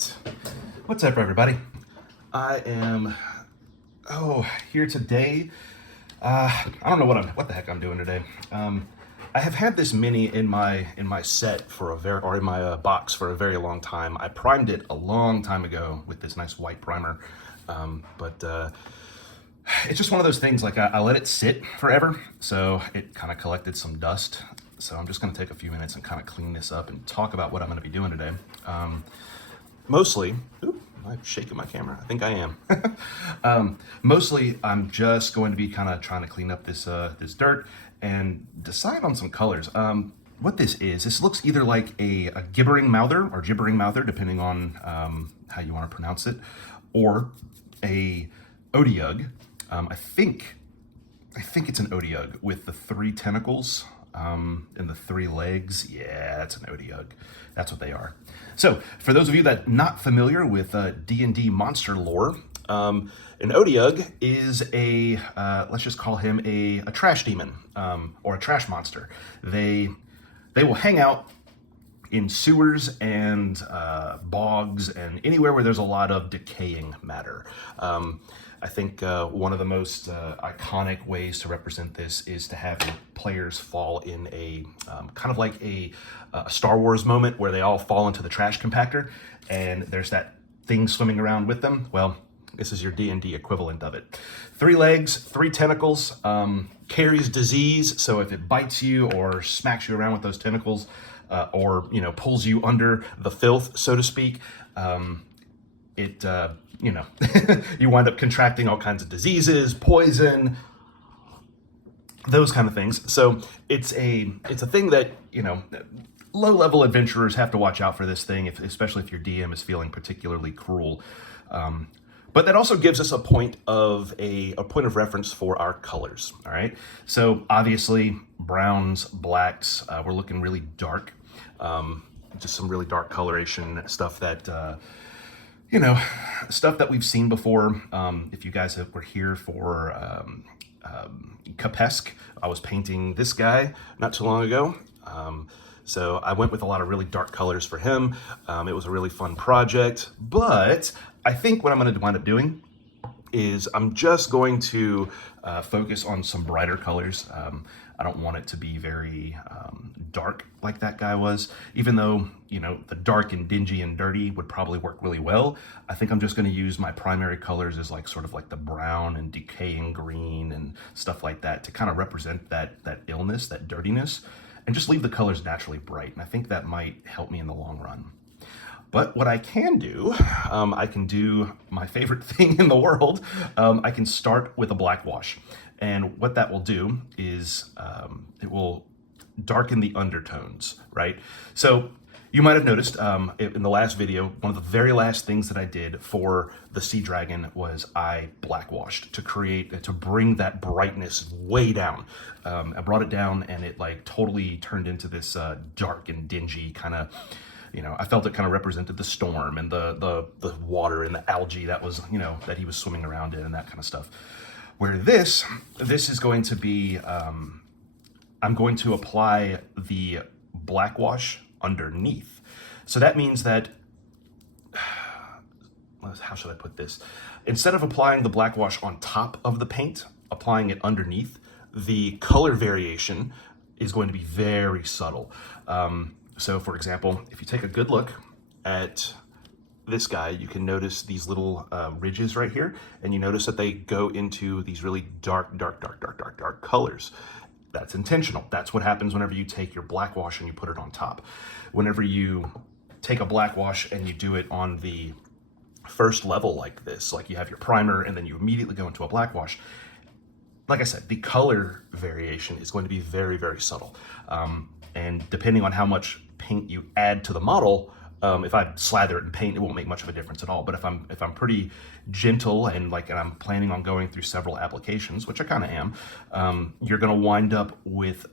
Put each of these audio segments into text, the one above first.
right. What's up, everybody? I am here today. I don't know what the heck I'm doing today. I have had this mini in my set for in my box for a very long time. I primed it a long time ago with this nice white primer, but it's just one of those things. Like I let it sit forever, so it kind of collected some dust. So I'm just going to take a few minutes and kind of clean this up and talk about what I'm going to be doing today. Mostly, am I shaking my camera? I think I am. Mostly, I'm just going to be kind of trying to clean up this this dirt and decide on some colors. What this looks either like a gibbering mouther or gibbering mouther, depending on how you want to pronounce it, or a Otyugh. I think it's an Otyugh with the 3 tentacles and the 3 legs. Yeah, that's an Otyugh. That's what they are. So, for those of you that not familiar with D&D Monster lore, an Otyugh is a, let's just call him a trash demon, or a trash monster. They will hang out in sewers and bogs and anywhere where there's a lot of decaying matter. I think one of the most iconic ways to represent this is to have your players fall in a kind of like a Star Wars moment where they all fall into the trash compactor and there's that thing swimming around with them. Well, this is your D&D equivalent of it. 3 legs, 3 tentacles, carries disease, so if it bites you or smacks you around with those tentacles, or pulls you under the filth, so to speak, you wind up contracting all kinds of diseases, poison, those kind of things. So it's a thing that low-level adventurers have to watch out for this thing, especially if your DM is feeling particularly cruel. But that also gives us a point of reference for our colors. All right. So obviously browns, blacks. We're looking really dark. Just some really dark coloration stuff that stuff that we've seen before. If you guys were here for Capesk, I was painting this guy not too long ago. So I went with a lot of really dark colors for him. It was a really fun project, but I think what I'm going to wind up doing is I'm just going to focus on some brighter colors. I don't want it to be very dark like that guy was, even though, the dark and dingy and dirty would probably work really well. I think I'm just going to use my primary colors as sort of like the brown and decaying green and stuff like that to kind of represent that illness, that dirtiness, and just leave the colors naturally bright. And I think that might help me in the long run. But what I can do, I can do my favorite thing in the world. I can start with a black wash. And what that will do is it will darken the undertones, right? So you might have noticed in the last video, one of the very last things that I did for the Sea Dragon was I blackwashed to bring that brightness way down. I brought it down and it totally turned into this dark and dingy kind of, I felt it kind of represented the storm and the water and the algae that was, that he was swimming around in and that kind of stuff. Where this is going to be, I'm going to apply the black wash underneath. So that means that, how should I put this? Instead of applying the black wash on top of the paint, applying it underneath, the color variation is going to be very subtle. So for example, if you take a good look at this guy, you can notice these little ridges right here, and you notice that they go into these really dark colors. That's intentional. That's what happens whenever you take your black wash and you put it on top. Whenever you take a black wash and you do it on the first level like this, like you have your primer and then you immediately go into a black wash, like I said, the color variation is going to be very, very subtle. And depending on how much paint you add to the model, if I slather it in paint, it won't make much of a difference at all. But if I'm pretty gentle and I'm planning on going through several applications, which I kind of am, you're going to wind up with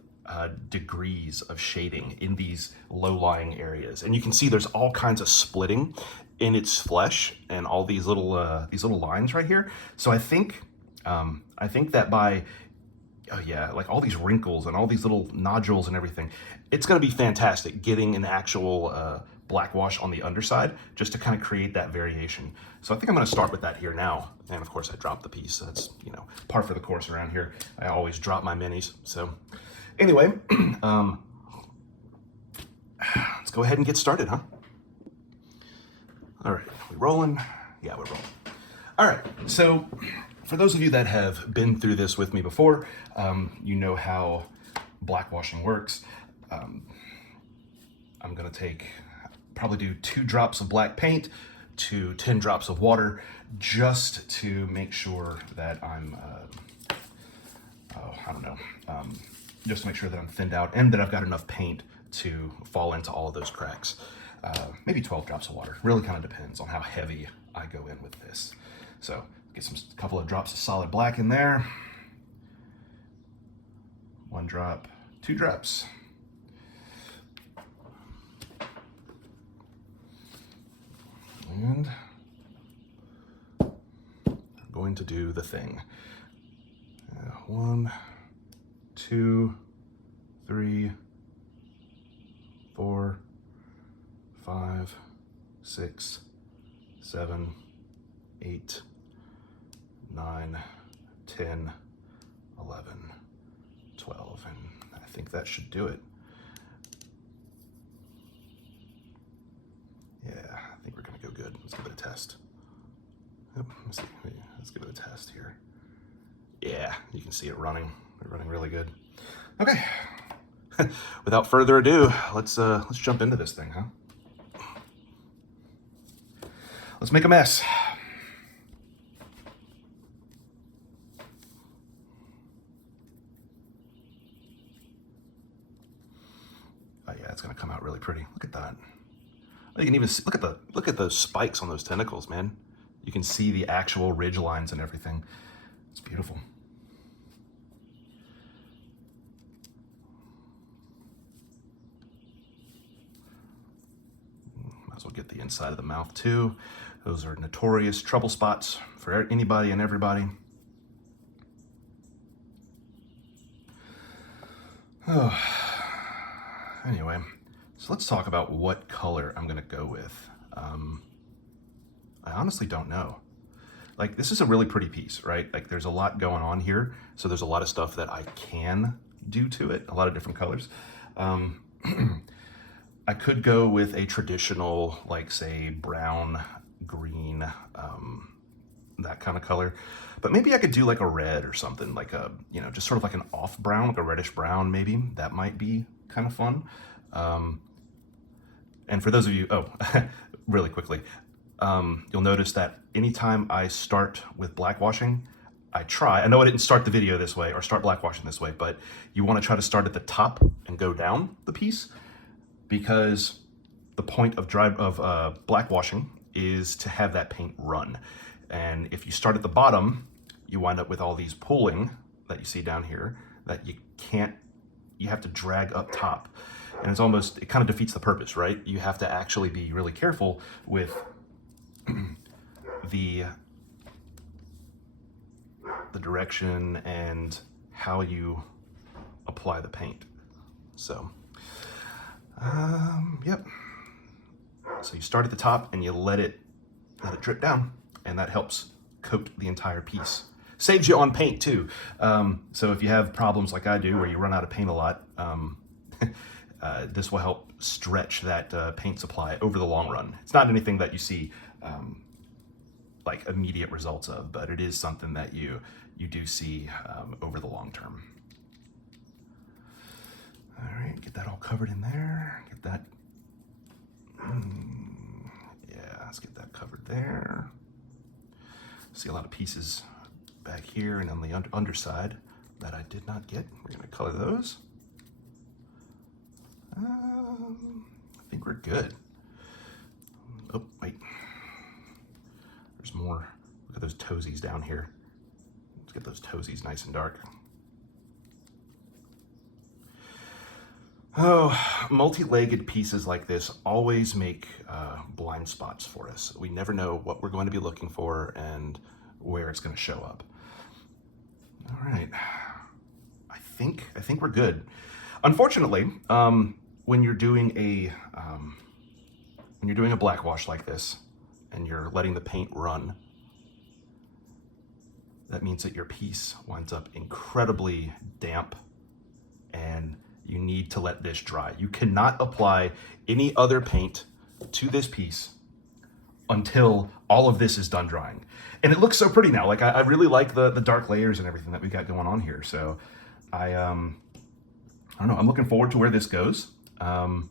degrees of shading in these low-lying areas, and you can see there's all kinds of splitting in its flesh and all these little lines right here. So I think that by all these wrinkles and all these little nodules and everything, it's going to be fantastic getting an actual black wash on the underside just to kind of create that variation. So I think I'm going to start with that here now. And of course I dropped the piece. So that's, you know, par for the course around here. I always drop my minis. So anyway, let's go ahead and get started, huh? All right, we rolling? Yeah, we're rolling. All right, so for those of you that have been through this with me before, you know how black washing works. I'm gonna probably do 2 drops of black paint to 10 drops of water just to make sure that I'm, just to make sure that I'm thinned out and that I've got enough paint to fall into all of those cracks. Maybe 12 drops of water. Really kind of depends on how heavy I go in with this. So get a couple of drops of solid black in there. 1 drop, 2 drops. And I'm going to do the thing. 1, 2, 3, 4, 5, 6, 7, 8, 9, 10, 11, 12, and I think that should do it. Yeah, I think we're gonna go good. Let's give it a test. Yep, let's give it a test here. Yeah, you can see it running. We're running really good. Okay, without further ado, let's jump into this thing, huh? Let's make a mess. Oh yeah, it's gonna come out really pretty. Look at that. You can even see, look at those spikes on those tentacles, man. You can see the actual ridge lines and everything. It's beautiful. Might as well get the inside of the mouth too. Those are notorious trouble spots for anybody and everybody. Oh. Anyway, so let's talk about what color I'm gonna go with. I honestly don't know. Like, this is a really pretty piece, right? Like, there's a lot going on here, so there's a lot of stuff that I can do to it, a lot of different colors. I could go with a traditional, like, say, brown, green, that kind of color. But maybe I could do like a red or something, like a, you know, just sort of like an off brown, like a reddish brown maybe. That might be kind of fun. And for those of you, really quickly, you'll notice that anytime I start with black washing, I know I didn't start the video this way or start black washing this way, but you want to try to start at the top and go down the piece, because the point of black washing is to have that paint run. And if you start at the bottom, you wind up with all these pooling that you see down here that you have to drag up top. And it kind of defeats the purpose, right? You have to actually be really careful with the direction and how you apply the paint. So, yep. So you start at the top and you let it drip down, and that helps coat the entire piece. Saves you on paint too. So if you have problems like I do where you run out of paint a lot, this will help stretch that paint supply over the long run. It's not anything that you see like immediate results of, but it is something that you do see over the long term. All right, get that all covered in there. Get that, yeah, let's get that covered there. See a lot of pieces back here and on the underside that I did not get. We're gonna color those. I think we're good. Oh, wait. There's more. Look at those toesies down here. Let's get those toesies nice and dark. Oh, multi-legged pieces like this always make blind spots for us. We never know what we're going to be looking for and where it's going to show up. All right, I think we're good. Unfortunately, when you're doing when you're doing a black wash like this and you're letting the paint run, that means that your piece winds up incredibly damp, and you need to let this dry. You cannot apply any other paint to this piece until all of this is done drying. And it looks so pretty now. Like I really like the dark layers and everything that we got going on here. So I don't know, I'm looking forward to where this goes. And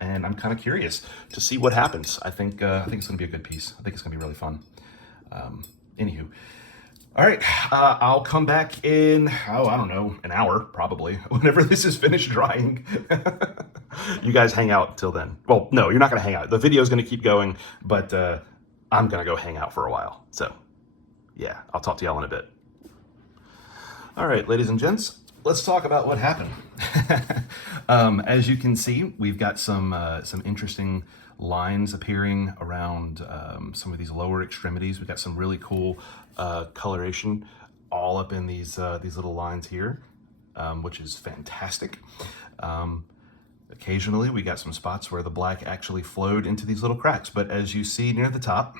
I'm kind of curious to see what happens. I think it's gonna be a good piece. I think it's gonna be really fun. Anywho. All right, I'll come back in, I don't know, an hour, probably, whenever this is finished drying. You guys hang out till then. Well, no, you're not going to hang out. The video is going to keep going, but I'm going to go hang out for a while. So, yeah, I'll talk to y'all in a bit. All right, ladies and gents, let's talk about what happened. As you can see, we've got some interesting lines appearing around some of these lower extremities. We've got some really cool coloration all up in these little lines here, which is fantastic. Occasionally we got some spots where the black actually flowed into these little cracks, but as you see near the top,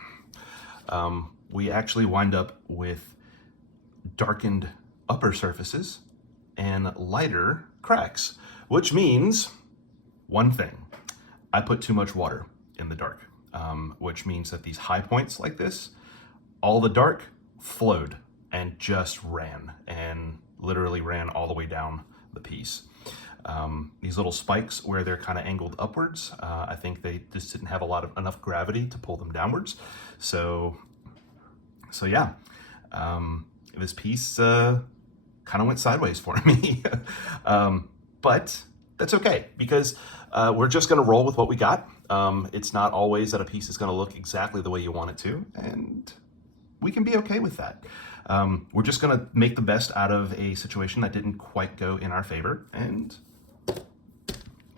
we actually wind up with darkened upper surfaces and lighter cracks, which means one thing: I put too much water in the dark, which means that these high points like this, all the dark flowed and just ran, and literally ran all the way down the piece. These little spikes where they're kind of angled upwards, I think they just didn't have enough gravity to pull them downwards. So yeah, this piece kind of went sideways for me. But that's okay, because we're just gonna roll with what we got. It's not always that a piece is gonna look exactly the way you want it to, and we can be okay with that. We're just gonna make the best out of a situation that didn't quite go in our favor, and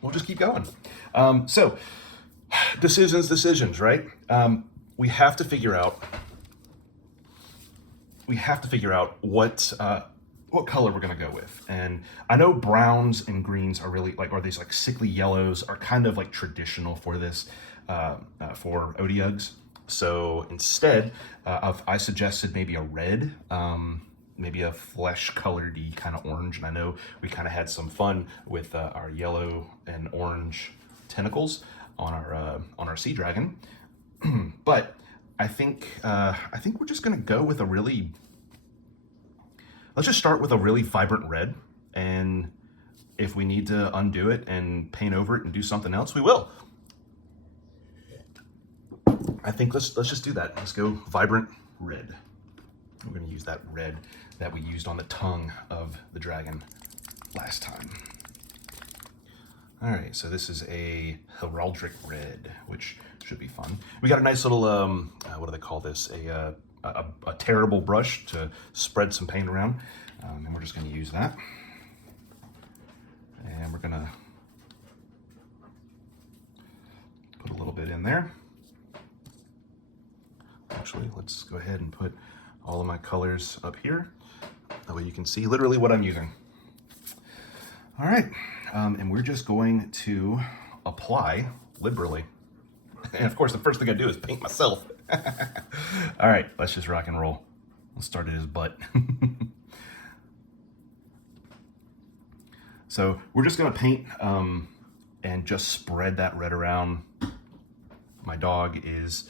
we'll just keep going. So, decisions, right? We have to figure out what color we're gonna go with. And I know browns and greens are really or these like sickly yellows are kind of like traditional for this, for Otyughs. So instead, I suggested maybe a red, maybe a flesh-colored-y kind of orange. And I know we kind of had some fun with our yellow and orange tentacles on our sea dragon. But I think we're just gonna go with let's just start with a really vibrant red, and if we need to undo it and paint over it and do something else, we will. I think let's just do that. Let's go vibrant red. We're gonna use that red that we used on the tongue of the dragon last time. All right, so this is a heraldic red, which should be fun. We got a nice little, what do they call this? A terrible brush to spread some paint around, and we're just gonna use that. And we're gonna put a little bit in there. Actually, let's go ahead and put all of my colors up here. That way you can see literally what I'm using. All right, and we're just going to apply liberally. And of course, the first thing I do is paint myself. All right, let's just rock and roll. Let's start at his butt. So we're just gonna paint and just spread that red around. My dog is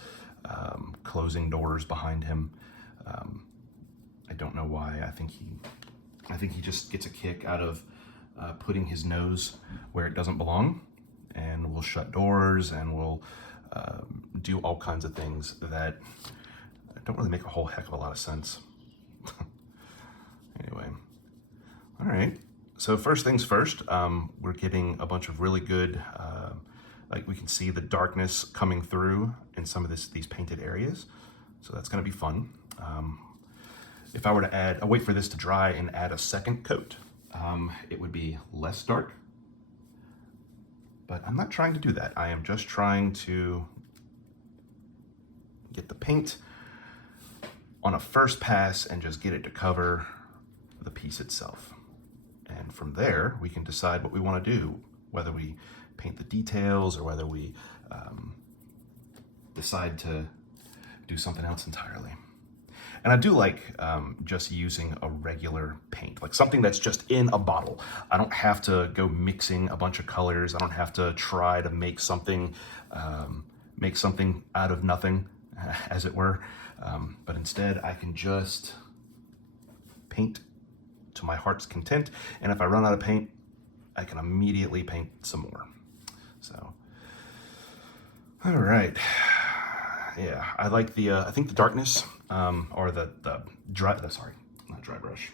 closing doors behind him. I don't know why. I think he just gets a kick out of putting his nose where it doesn't belong, and we'll shut doors and we'll do all kinds of things that don't really make a whole heck of a lot of sense. Anyway, all right. So first things first, we're getting a bunch of really good, like we can see the darkness coming through in some of these painted areas. So that's gonna be fun. If I were to I'll wait for this to dry and add a second coat, it would be less dark. But I'm not trying to do that. I am just trying to get the paint on a first pass and just get it to cover the piece itself. And from there, we can decide what we want to do, whether we paint the details or whether we decide to do something else entirely. And I do like just using a regular paint, like something that's just in a bottle. I don't have to go mixing a bunch of colors. I don't have to try to make something out of nothing, as it were. But instead, I can just paint to my heart's content. And if I run out of paint, I can immediately paint some more. So, all right. Yeah, I like the, I think the darkness, or the dry, sorry, not dry brush.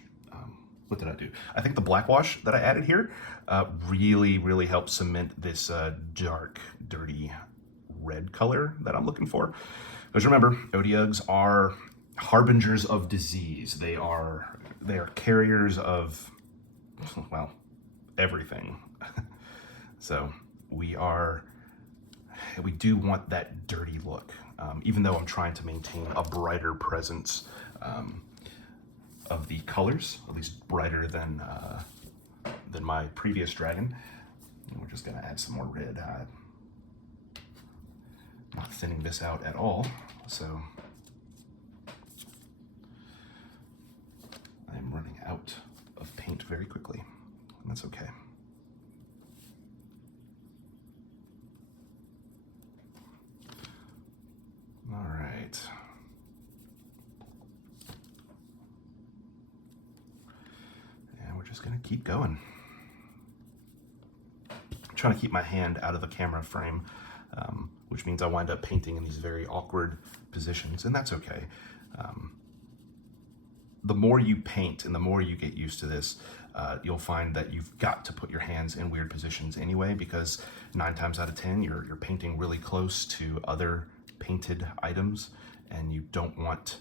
What did I do? I think the black wash that I added here really helps cement this dark, dirty red color that I'm looking for. Because remember, Otyughs are harbingers of disease. They are carriers of, well, everything. So we do want that dirty look. Even though I'm trying to maintain a brighter presence of the colors, at least brighter than my previous dragon. And we're just gonna add some more red. Not thinning this out at all, so I'm running out of paint very quickly, and that's okay. All right. And we're just gonna keep going. I'm trying to keep my hand out of the camera frame, which means I wind up painting in these very awkward positions, and that's okay. The more you paint and the more you get used to this, you'll find that you've got to put your hands in weird positions anyway, because 9 times out of 10, you're painting really close to other painted items, and you don't want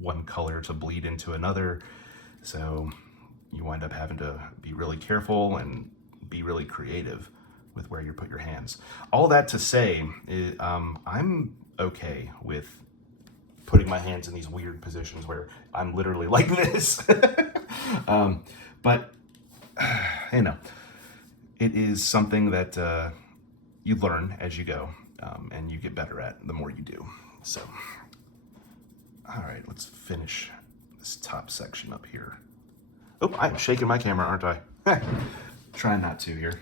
one color to bleed into another. So you wind up having to be really careful and be really creative with where you put your hands. All that to say, I'm okay with putting my hands in these weird positions where I'm literally like this. But, you know, it is something that you learn as you go, and you get better at the more you do. So, all right, let's finish this top section up here. Oh, I'm shaking my camera, aren't I? Trying not to here.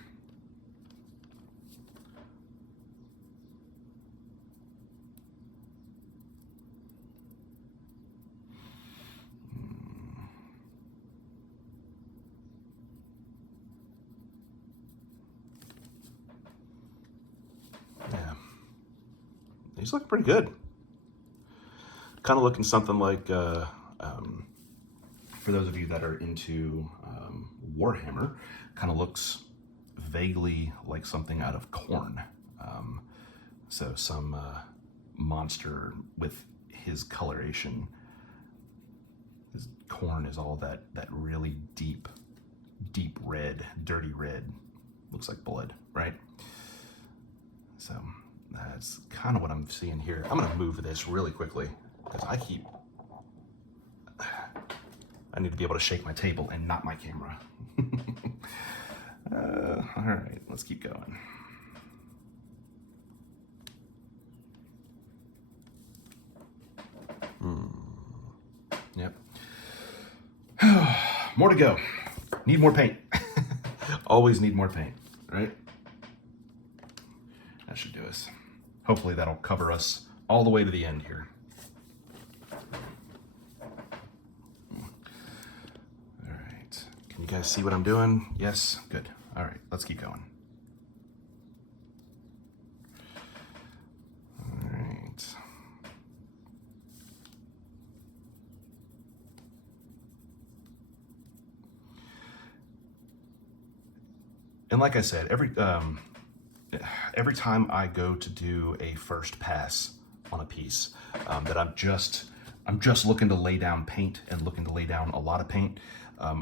Yeah, he's looking pretty good. Kind of looking something like, for those of you that are into Warhammer, kind of looks vaguely like something out of Corn. So some monster with his coloration. His Corn is all that really deep red, dirty red. Looks like blood, right? So that's kind of what I'm seeing here. I'm gonna move this really quickly because I need to be able to shake my table and not my camera. All right, let's keep going. Yep. More to go. Need more paint. Always need more paint, right? That should do us. Hopefully that'll cover us all the way to the end here. All right. Can you guys see what I'm doing? Yes? Good. All right, let's keep going. All right. And like I said, every time I go to do a first pass on a piece, that I'm just looking to lay down paint and looking to lay down a lot of paint,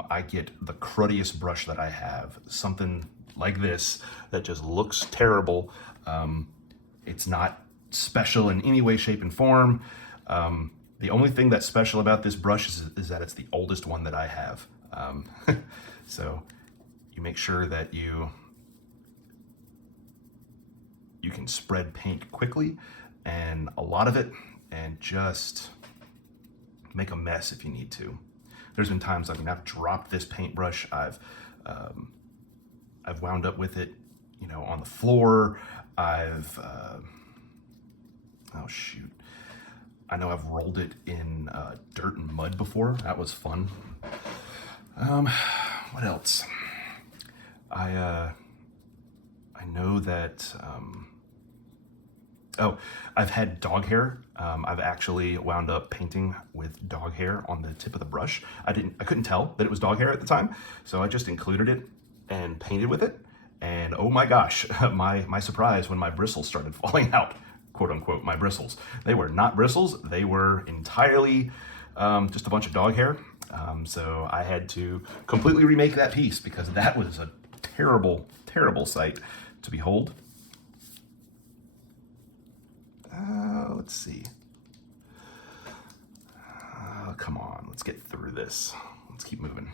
I get the cruddiest brush that I have, something like this that just looks terrible. It's not special in any way, shape, and form. The only thing that's special about this brush is that it's the oldest one that I have. So you make sure that you can spread paint quickly, and a lot of it, and just make a mess if you need to. There's been times, I mean, I've dropped this paintbrush, I've wound up with it, you know, on the floor. Oh shoot. I know I've rolled it in dirt and mud before. That was fun. What else? I know that, oh, I've had dog hair. I've actually wound up painting with dog hair on the tip of the brush. I couldn't tell that it was dog hair at the time, so I just included it and painted with it. And oh my gosh, my surprise when my bristles started falling out, quote unquote, my bristles. They were not bristles, they were entirely just a bunch of dog hair. So I had to completely remake that piece because that was a terrible, terrible sight to behold. Let's see. Come on, let's get through this. Let's keep moving.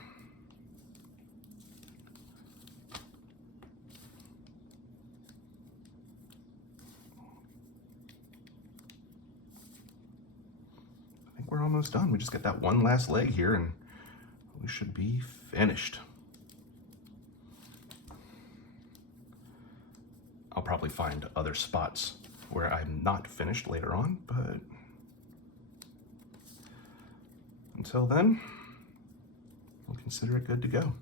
I think we're almost done. We just got that one last leg here and we should be finished. I'll probably find other spots where I'm not finished later on, but until then, we'll consider it good to go.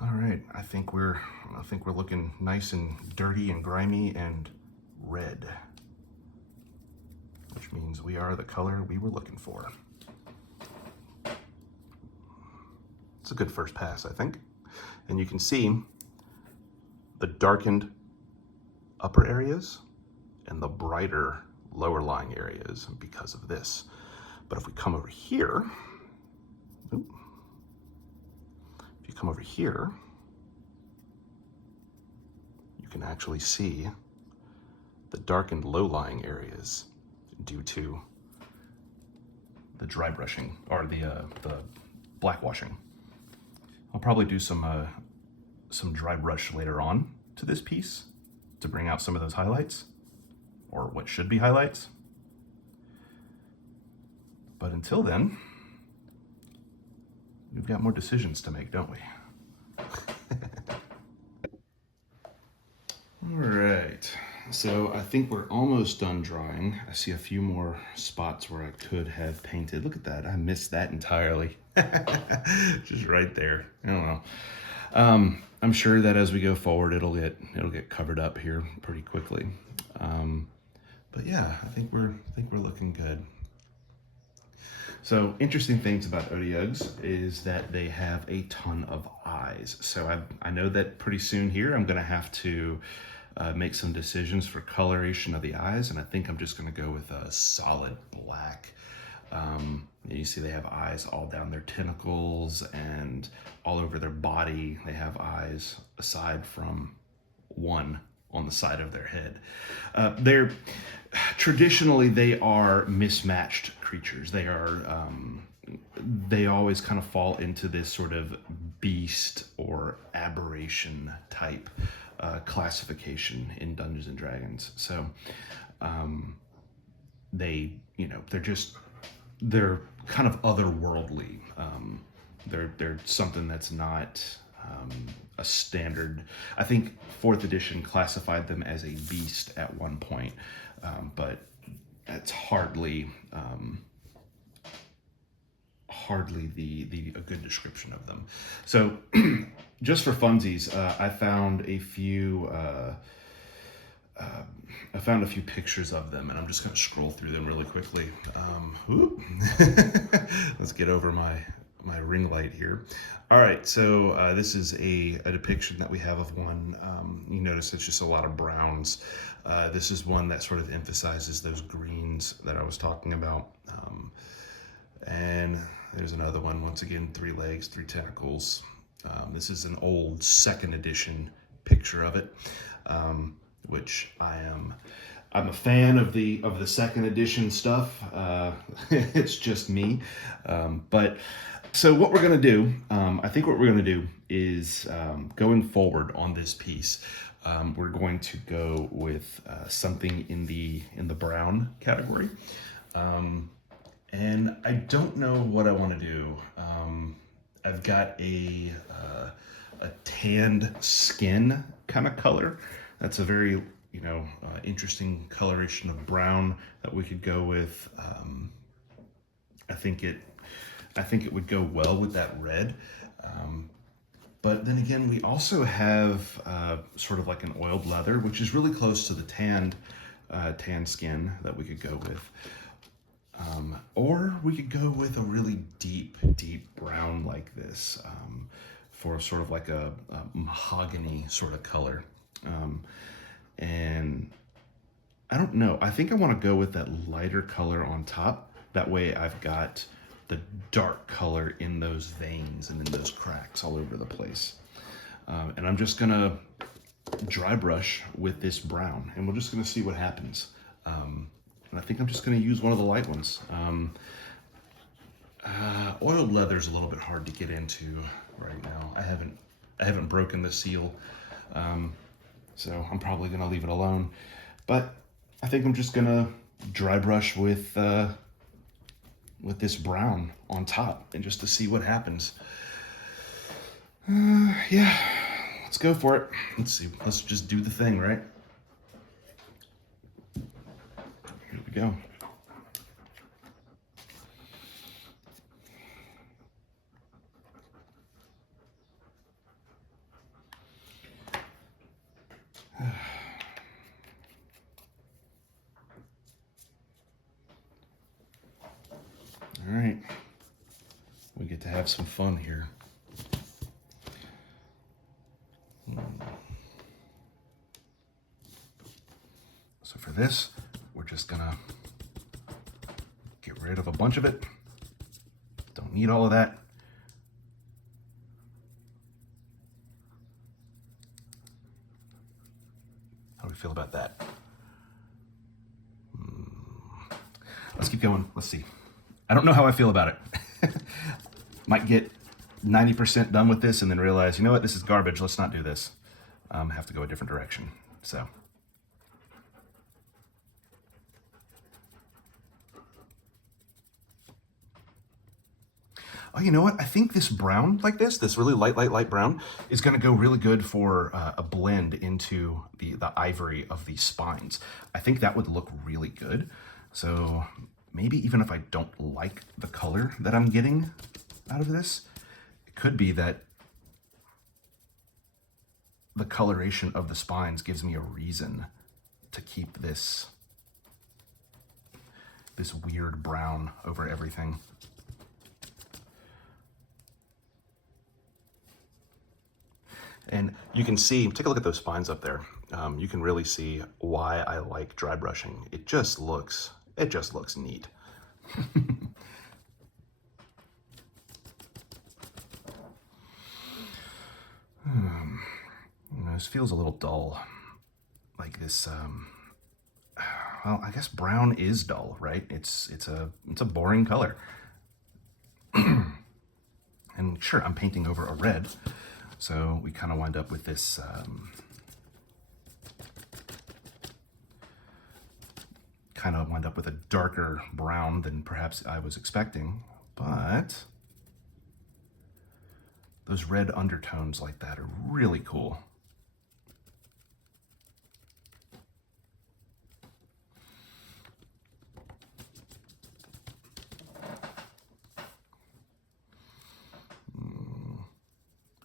All right, I think we're looking nice and dirty and grimy and red, which means we are the color we were looking for. It's a good first pass, I think. And you can see the darkened upper areas and the brighter lower lying areas because of this. But if we come over here, if you come over here, you can actually see the darkened low-lying areas due to the dry brushing or the black washing. I'll probably do some dry brush later on to this piece to bring out some of those highlights, or what should be highlights. But until then, we've got more decisions to make, don't we? All right, so I think we're almost done drying. I see a few more spots where I could have painted. Look at that, I missed that entirely. Just right there. I don't know. I'm sure that as we go forward, it'll get covered up here pretty quickly. But yeah, I think we're looking good. So interesting things about Otyughs is that they have a ton of eyes. So I know that pretty soon here I'm gonna have to make some decisions for coloration of the eyes, and I think I'm just gonna go with a solid black. You see they have eyes all down their tentacles and all over their body. They have eyes aside from one on the side of their head. Traditionally they are mismatched creatures. They always kind of fall into this sort of beast or aberration type classification in Dungeons and Dragons. So they're kind of otherworldly. They're something that's not a standard. I think 4th edition classified them as a beast at one point, but it's hardly a good description of them. So just for funsies, I found a few pictures of them, and I'm just going to scroll through them really quickly. Let's get over my ring light here. All right, so this is a depiction that we have of one. You notice it's just a lot of browns. This is one that sort of emphasizes those greens that I was talking about. And there's another one, once again, 3 legs, 3 tentacles. This is an old 2nd edition picture of it, which I'm a fan of the 2nd edition stuff. It's just me, but So what we're going to do, I think what we're going to do is going forward on this piece, we're going to go with something in the brown category. And I don't know what I want to do. I've got a tanned skin kind of color. That's a very, interesting coloration of brown that we could go with. I think it would go well with that red. But then again, we also have sort of like an oiled leather, which is really close to the tan skin that we could go with. Or we could go with a really deep brown like this for sort of like a mahogany sort of color. And I don't know, I think I want to go with that lighter color on top. That way I've got the dark color in those veins and in those cracks all over the place. And I'm just gonna dry brush with this brown, and we're just gonna see what happens. And I think I'm just gonna use one of the light ones. Oiled leather's a little bit hard to get into right now. I haven't broken the seal, so I'm probably gonna leave it alone. But I think I'm just gonna dry brush with this brown on top, and just to see what happens. Yeah, let's go for it. Let's see, let's just do the thing, right? Here we go. All right, we get to have some fun here. So for this, we're just gonna get rid of a bunch of it. Don't need all of that. How do we feel about that? Let's keep going. Let's see. I don't know how I feel about it. Might get 90% done with this and then realize, you know what, this is garbage. Let's not do this. Have to go a different direction. So. Oh, you know what? I think this brown like this really light brown is going to go really good for a blend into the ivory of these spines. I think that would look really good. So maybe even if I don't like the color that I'm getting out of this, it could be that the coloration of the spines gives me a reason to keep this weird brown over everything. And you can see, take a look at those spines up there. You can really see why I like dry brushing. It just looks neat. This feels a little dull. Like this, well, I guess brown is dull, right? It's a boring color. And sure, I'm painting over a red, so we kind of wind up with this a darker brown than perhaps I was expecting, but those red undertones like that are really cool.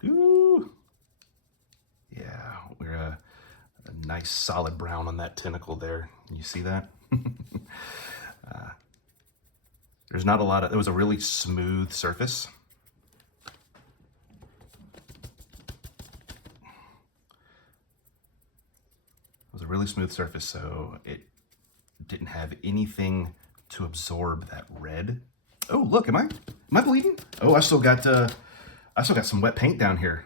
Ooh. Yeah, we're a nice solid brown on that tentacle there. You see that? There's not a lot of, it was a really smooth surface. It was a really smooth surface, so it didn't have anything to absorb that red. Oh, look, am I bleeding? Oh, I still got some wet paint down here.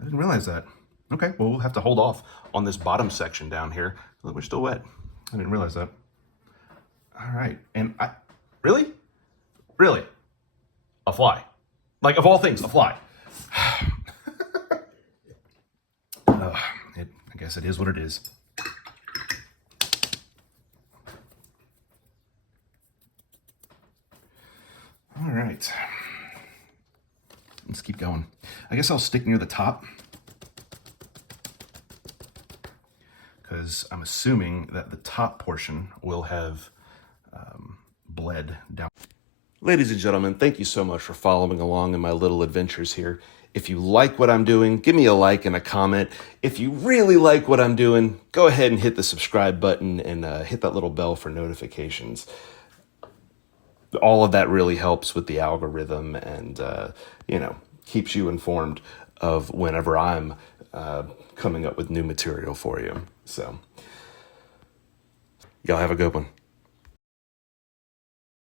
I didn't realize that. Okay, well, we'll have to hold off on this bottom section down here. We're still wet. I didn't realize that. All right, and really? A fly. Like, of all things, a fly. I guess it is what it is. All right. Let's keep going. I guess I'll stick near the top, because I'm assuming that the top portion will have bled down. Ladies and gentlemen, thank you so much for following along in my little adventures here. If you like what I'm doing, give me a like and a comment. If you really like what I'm doing, go ahead and hit the subscribe button and hit that little bell for notifications. All of that really helps with the algorithm and, keeps you informed of whenever I'm coming up with new material for you. So, y'all have a good one.